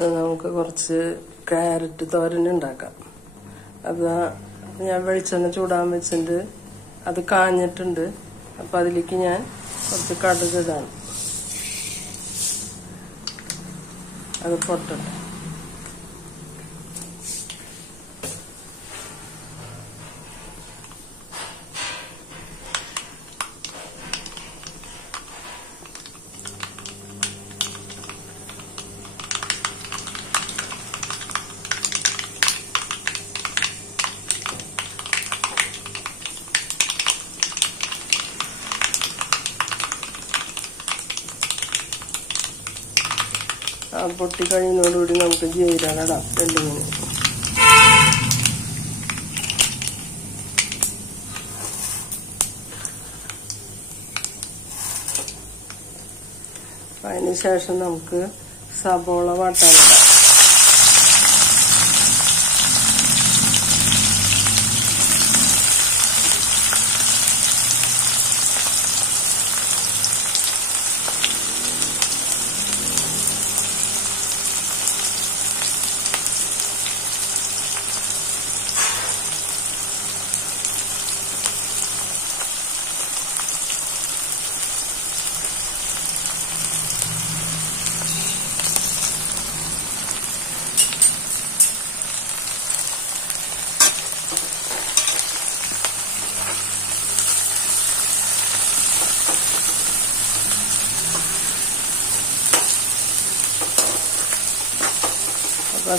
നമുക്ക് കുറച്ച് ക്യാരറ്റ് തോരൻ ഉണ്ടാക്കാം. അത് ഞാൻ വെളിച്ചെണ്ണ ചൂടാൻ വെച്ചിട്ടുണ്ട്. അത് കാഞ്ഞിട്ടുണ്ട്. അപ്പൊ അതിലേക്ക് ഞാൻ കുറച്ച് കടുക് ഇടാണ്. അത് പൊട്ടട്ടെ. പൊട്ടി കഴിയുന്നതോടുകൂടി നമുക്ക് ജീരകം ഇടാം. വെള്ളിങ്ങനെ അതിന് ശേഷം നമുക്ക് സബോള വാട്ടാനിടാം.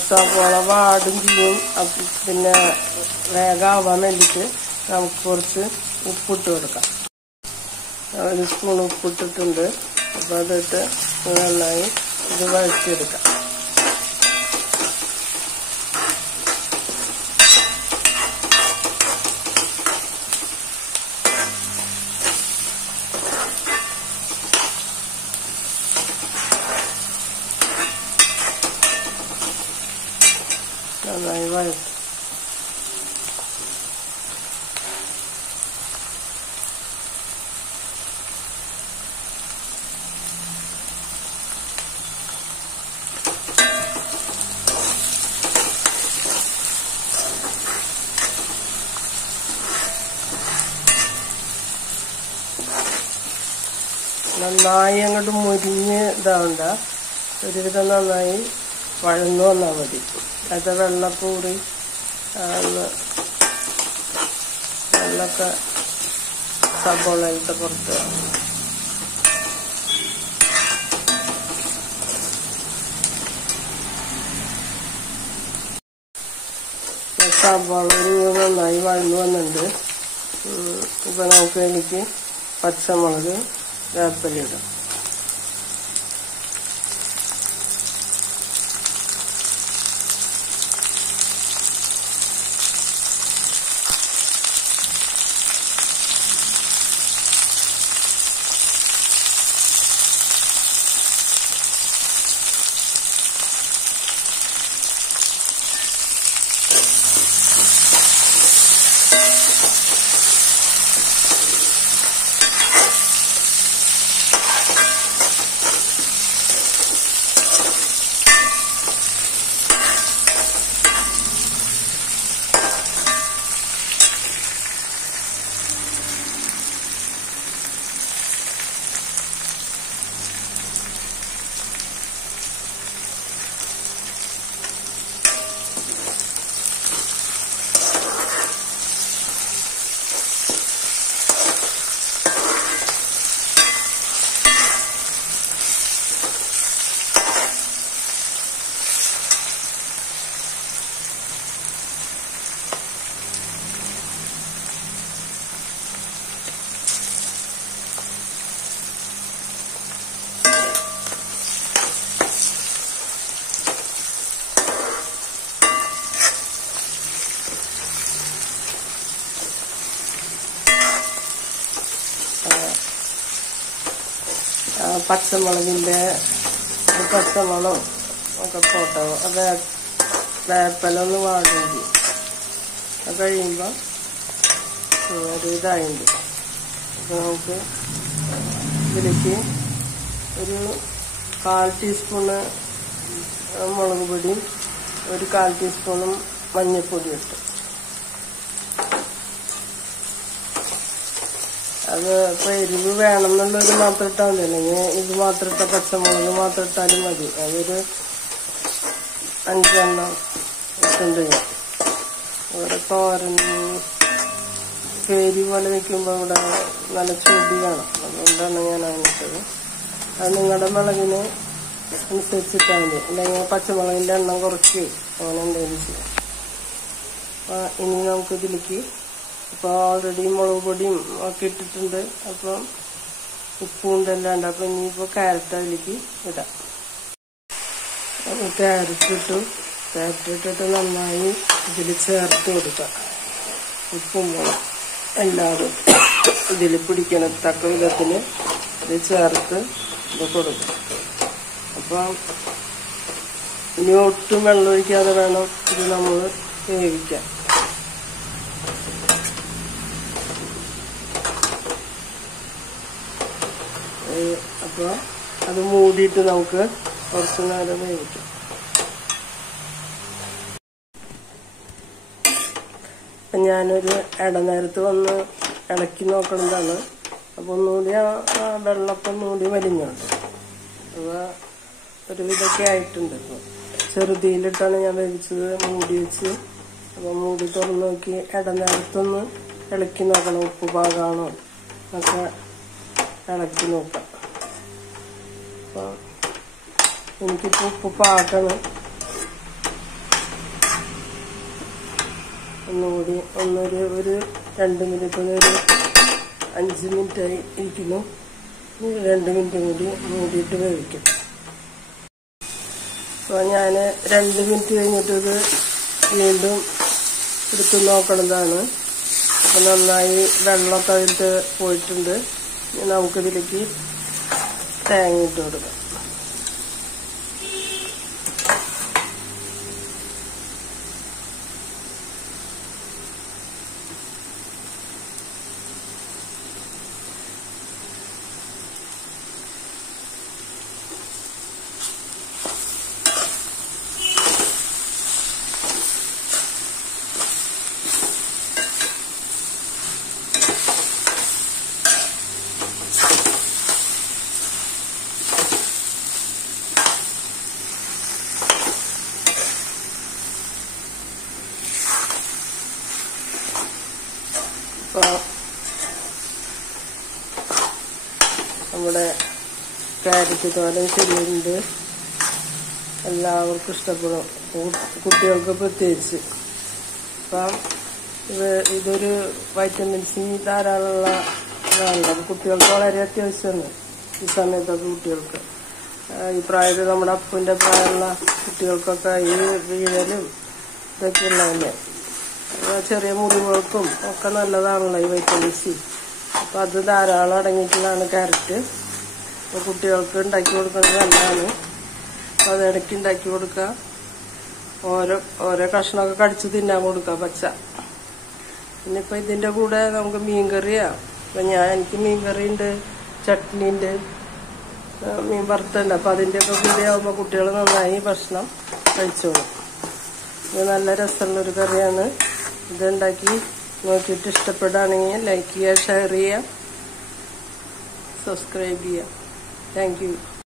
സബോള വാടും ചെയ്യും. പിന്നെ വേഗാവാൻ വേണ്ടിയിട്ട് നമുക്ക് കുറച്ച് ഉപ്പിട്ട് കൊടുക്കാം. 1 സ്പൂൺ ഉപ്പിട്ടിട്ടുണ്ട്. അപ്പൊ അതിട്ട് നന്നായി ഇത് വഴറ്റിയെടുക്കാം. നന്നായി വഴറ്റും. നന്നായി അങ്ങോട്ട് മുരിഞ്ഞ് ഇതാവണ്ട. ഒരുവിധം നന്നായി വഴന്നു വന്നാൽ മതി. അത് വെള്ളപ്പൂറി വെള്ളമൊക്കെ സബോളയിലത്തെ പുറത്ത് സബോള നന്നായി വഴന്നു വന്നിട്ടുണ്ട്. ഇപ്പൊ നമുക്ക് എനിക്ക് പച്ചമുളക് വേപ്പിലിടാം. പച്ചമുളകിന്റെ പച്ചമുളകും ഒക്കെ പോട്ടോ. അത് വേപ്പലൊന്ന് വാടി അത് കഴിയുമ്പോൾ ഒരു ഇതായിട്ട് അപ്പോൾ നമുക്ക് ഇതിലേക്ക് ഒരു 1/4 ടീസ്പൂണ് മുളക് പൊടിയും 1/4 ടീസ്പൂണും മഞ്ഞൾപ്പൊടി ഇട്ടു. അത് ഇപ്പൊ എരിവ് വേണമെന്നുള്ളൊരു മാത്രം ഇട്ടാൽ മതി, അല്ലെങ്കിൽ ഇത് മാത്രം ഇട്ട പച്ചമുളക് മാത്രം ഇട്ടാലും മതി. അതൊരു 5 എണ്ണം ഇട്ടുണ്ട്. ഇവിടെ തോരൻ പേരി പോലെ വെക്കുമ്പോൾ ഇവിടെ നല്ല ചൂടി വേണം, അതുകൊണ്ടാണ് ഞാൻ അങ്ങനത്തത്. അത് നിങ്ങളുടെ മുളകിന് അനുസരിച്ചിട്ടാൽ മതി, അല്ലെങ്കിൽ പച്ചമുളകിൻ്റെ എണ്ണം കുറയ്ക്കുക, അങ്ങനെ എന്തെങ്കിലും ചെയ്യാം. അപ്പം ഇനി നമുക്ക് ഇതിലേക്ക് ഇപ്പോൾ ഓൾറെഡി മുളക് പൊടിയും ഒക്കെ ഇട്ടിട്ടുണ്ട്. അപ്പം ഉപ്പും ഉണ്ടെല്ലാം ഉണ്ട്. അപ്പം ഇനിയിപ്പോൾ ക്യാരറ്റ് അതിലേക്ക് ഇടാം. ക്യാരറ്റ് ഇട്ടിട്ട് നന്നായി ഇതിൽ ചേർത്ത് കൊടുക്കാം. ഉപ്പും മുളകും എല്ലാതും ഇതിൽ പിടിക്കണത്തക്ക വിധത്തിൽ ഇത് ചേർത്ത് ഇത് കൊടുക്കും. അപ്പം ഇനി ഒട്ടും വെള്ളം ഒഴിക്കാതെ വേണം ഇത് നമ്മൾ വേവിക്കാൻ. അപ്പോൾ അത് മൂടിയിട്ട് നമുക്ക് കുറച്ച് നേരം വേവിക്കാം. അപ്പം ഞാനൊരു ഇടനേരത്ത് വന്ന് ഇളക്കി നോക്കണതാണ്. അപ്പോൾ ഒന്നുകൂടി ആ വെള്ളപ്പം ഒന്നുകൂടി വലിഞ്ഞുണ്ട്. അപ്പോൾ ഒരുവിധമൊക്കെ ആയിട്ടുണ്ട്. ഇപ്പോൾ ചെറുതീയിലിട്ടാണ് ഞാൻ വേവിച്ചത്, മൂടി വെച്ച്. അപ്പോൾ മൂടി തുറന്ന് നോക്കി ഇടനേരത്തൊന്ന് ഇളക്കി നോക്കണം, ഉപ്പ് പാകമാണോ ഒക്കെ ഇളക്കി നോക്കാം. അപ്പോൾ എനിക്കിപ്പോൾ ഉപ്പ് പാകമാണ്. ഒന്നുകൂടി ഒരു 2 മിനിറ്റ്, ഒരു 5 മിനിറ്റായി ഇരിക്കുന്നു. 2 മിനിറ്റ് കൂടി മൂടിയിട്ട് വേവിക്കും. അപ്പോൾ ഞാൻ 2 മിനിറ്റ് കഴിഞ്ഞിട്ട് ഇത് വീണ്ടും എടുത്ത് നോക്കണതാണ്. അപ്പം നന്നായി വെള്ളമൊക്കെ അതിട്ട് പോയിട്ടുണ്ട്. നമുക്കിതിലേക്ക് തേങ്ങ ഇട്ട് കൊടുക്കാം. നമ്മുടെ ക്യാരറ്റ് തോരൻ ശരിയുണ്ട്, എല്ലാവർക്കും ഇഷ്ടപ്പെടും, കുട്ടികൾക്ക് പ്രത്യേകിച്ച്. അപ്പം ഇതൊരു വൈറ്റമിൻ സി ധാരാളമുള്ള ഇതാണല്ലോ. അപ്പം കുട്ടികൾക്ക് വളരെ അത്യാവശ്യമാണ് ഈ സമയത്തൊക്കെ. കുട്ടികൾക്ക് ഈ പ്രായത്തിൽ, നമ്മുടെ അപ്പൻ്റെ പ്രായമുള്ള കുട്ടികൾക്കൊക്കെ ഈ വീഴലും ഇതൊക്കെ ഉള്ളതല്ലേ. ചെറിയ മുറിവുകൾക്കും ഒക്കെ നല്ലതാണല്ലോ ഈ വൈറ്റമിൻ സി. അപ്പം അത് ധാരാളം അടങ്ങിയിട്ടുള്ളതാണ് ക്യാരറ്റ്. അപ്പോൾ കുട്ടികൾക്ക് ഉണ്ടാക്കി കൊടുക്കുന്നത് നല്ലതാണ്. അപ്പോൾ അത് ഇടയ്ക്ക് ഉണ്ടാക്കി കൊടുക്കുക. ഓരോ കഷ്ണമൊക്കെ കടിച്ച് തിന്നാൻ കൊടുക്കുക പച്ച. പിന്നിപ്പോൾ ഇതിൻ്റെ കൂടെ നമുക്ക് മീൻകറിയാണ്. അപ്പം എനിക്ക് മീൻകറി ഉണ്ട്, ചട്നി ഉണ്ട്, മീൻ വറുത്തുണ്ട്. അപ്പം അതിൻ്റെയൊക്കെ കൂടെ ആകുമ്പോൾ കുട്ടികൾ നന്നായി ഭക്ഷണം കഴിച്ചോളും. ഇത് നല്ല രസമുള്ളൊരു കറിയാണ്. ഇതുണ്ടാക്കി നോക്കിയിട്ട് ഇഷ്ടപ്പെടുകയാണെങ്കിൽ ലൈക്ക് ചെയ്യുക, ഷെയർ ചെയ്യുക, സബ്സ്ക്രൈബ് ചെയ്യുക. Thank you.